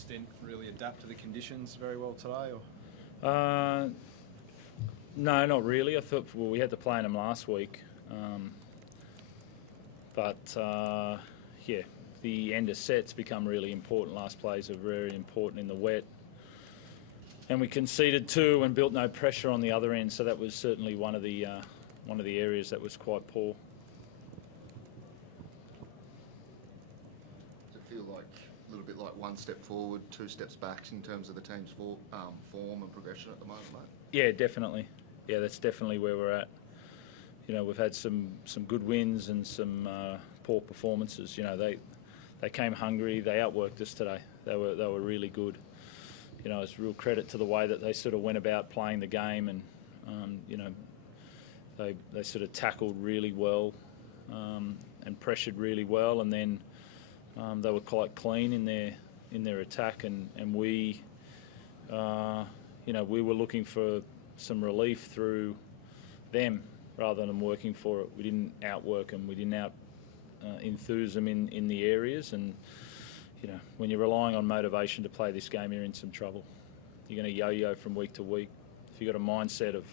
just didn't really adapt to the conditions very well today? Or? No, not really. I thought we had to play in them last week. The end of sets become really important. Last plays are very important in the wet. And we conceded 2 and built no pressure on the other end, so that was certainly one of the areas that was quite poor. Does it feel like a little bit like 1 step forward, 2 steps back in terms of the team's form and progression at the moment, mate? Yeah, definitely. Yeah, that's definitely where we're at. You know, we've had some good wins and some poor performances. You know, they came hungry. They outworked us today. They were really good. You know, it's real credit to the way that they sort of went about playing the game, and you know, they sort of tackled really well and pressured really well, and then they were quite clean in their attack, and we, you know, we were looking for some relief through them rather than working for it. We didn't outwork them. We didn't enthuse them in the areas, and you know, when you're relying on motivation to play this game, you're in some trouble. You're going to yo-yo from week to week. If you've got a mindset of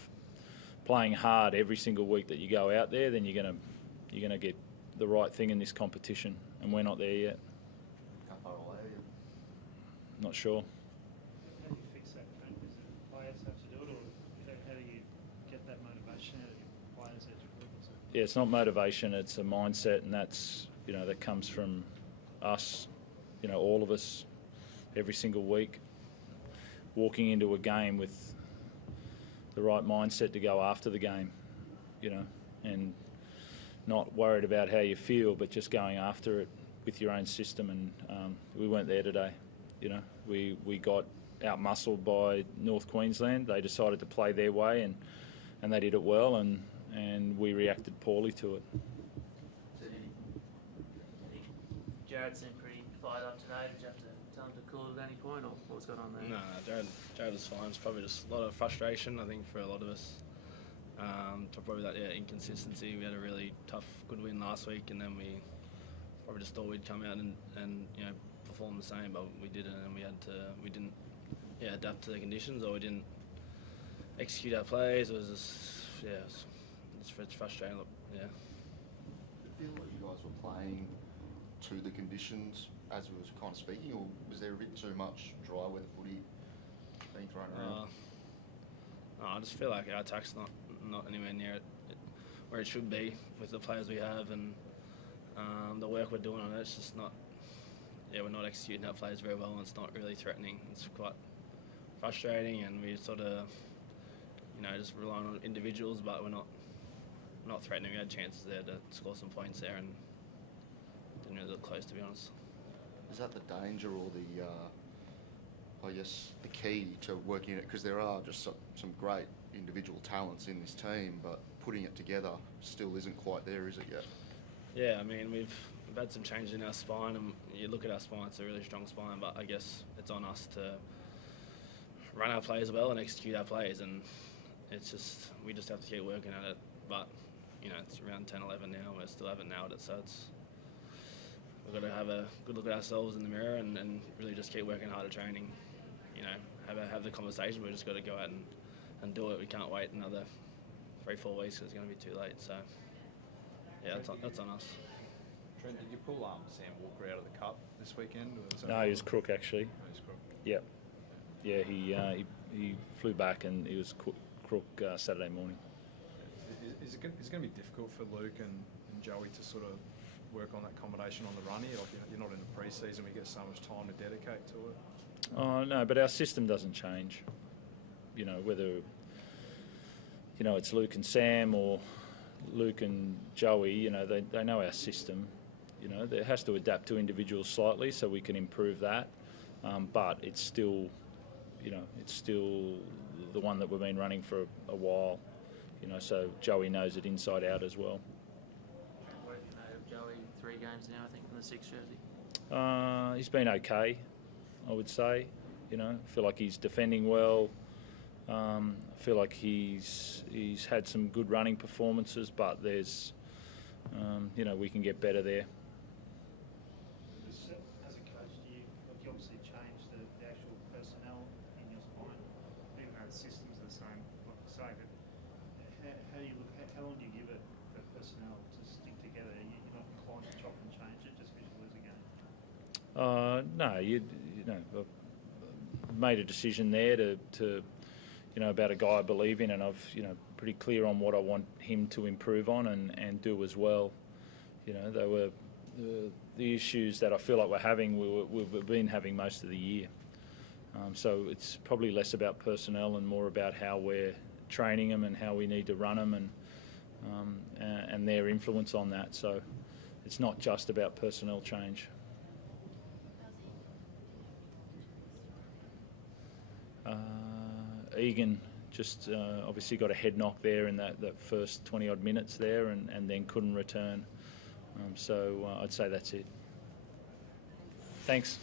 playing hard every single week that you go out there, then you're going to get the right thing in this competition, and we're not there yet. How far away are you? Not sure. How do you fix that, Trent? Is it players have to do it, or how do you get that motivation out of your players as you work? Yeah, it's not motivation, it's a mindset, and that's, you know, that comes from us, you know, all of us, every single week, walking into a game with the right mindset to go after the game, you know, and not worried about how you feel, but just going after it with your own system. And we weren't there today, you know. We got out-muscled by North Queensland. They decided to play their way, and they did it well, and we reacted poorly to it. Jared seemed pretty fired up today. Did you have to tell him to cool it at any point, or what was going on there? No, Jared was fine. It's probably just a lot of frustration, I think, for a lot of us. Probably that inconsistency. We had a really tough, good win last week, and then we probably just thought we'd come out and you know, perform the same, but we didn't, and we didn't adapt to the conditions, or we didn't execute our plays. It was just it's frustrating. Yeah. Did it feel like you guys were playing to the conditions as we was kind of speaking, or was there a bit too much dry weather footy being thrown around? No, I just feel like our attack's not anywhere near where it should be with the players we have, and the work we're doing on it. It's just not. Yeah, we're not executing our plays very well, and it's not really threatening. It's quite frustrating, and we sort of, you know, just relying on individuals, but we're not threatening. We had chances there to score some points there, and didn't really look close, to be honest. Is that the danger, or the, I guess, the key to working it? Because there are just some great individual talents in this team, but putting it together still isn't quite there, is it yet? Yeah, I mean, we've had some changes in our spine, and you look at our spine, it's a really strong spine, but I guess it's on us to run our plays well and execute our plays, and it's just, we just have to keep working at it. But, you know, it's around 10-11 now, we still haven't nailed it, so we've got to have a good look at ourselves in the mirror and really just keep working hard at training. You know, have the conversation, but we've just got to go out and do it. We can't wait another 3-4 weeks because it's going to be too late. So, yeah, that's on us. Trent, did you pull Sam Walker out of the cup this weekend? No, he was crook, actually. No, he's crook. Yep. Yeah, he flew back, and he was crook Saturday morning. Is it going to be difficult for Luke and Joey to sort of work on that combination on the run here? Like, you're not in the pre-season, we get so much time to dedicate to it. Oh no, but our system doesn't change. You know, whether, you know, it's Luke and Sam or Luke and Joey, you know, they know our system. You know, it has to adapt to individuals slightly so we can improve that. But it's still, you know, it's still the one that we've been running for a while. You know, so Joey knows it inside out as well. What have you made of Joey? 3 games now, I think, in the 6th jersey. He's been okay, I would say. You know, I feel like he's defending well. I feel like he's had some good running performances, but there's, you know, we can get better there. As a coach, you obviously changed the the systems are the same, like you say, but how do you look? How long do you give it for personnel to stick together? You're not inclined to chop and change it just because you lose a game. No, you know, I've made a decision there to about a guy I believe in, and I've pretty clear on what I want him to improve on and do as well. They were the issues that I feel like we're having. We've been having most of the year. So it's probably less about personnel and more about how we're training them and how we need to run them and their influence on that. So it's not just about personnel change. Egan just obviously got a head knock there in that first 20-odd minutes there and then couldn't return. So I'd say that's it. Thanks.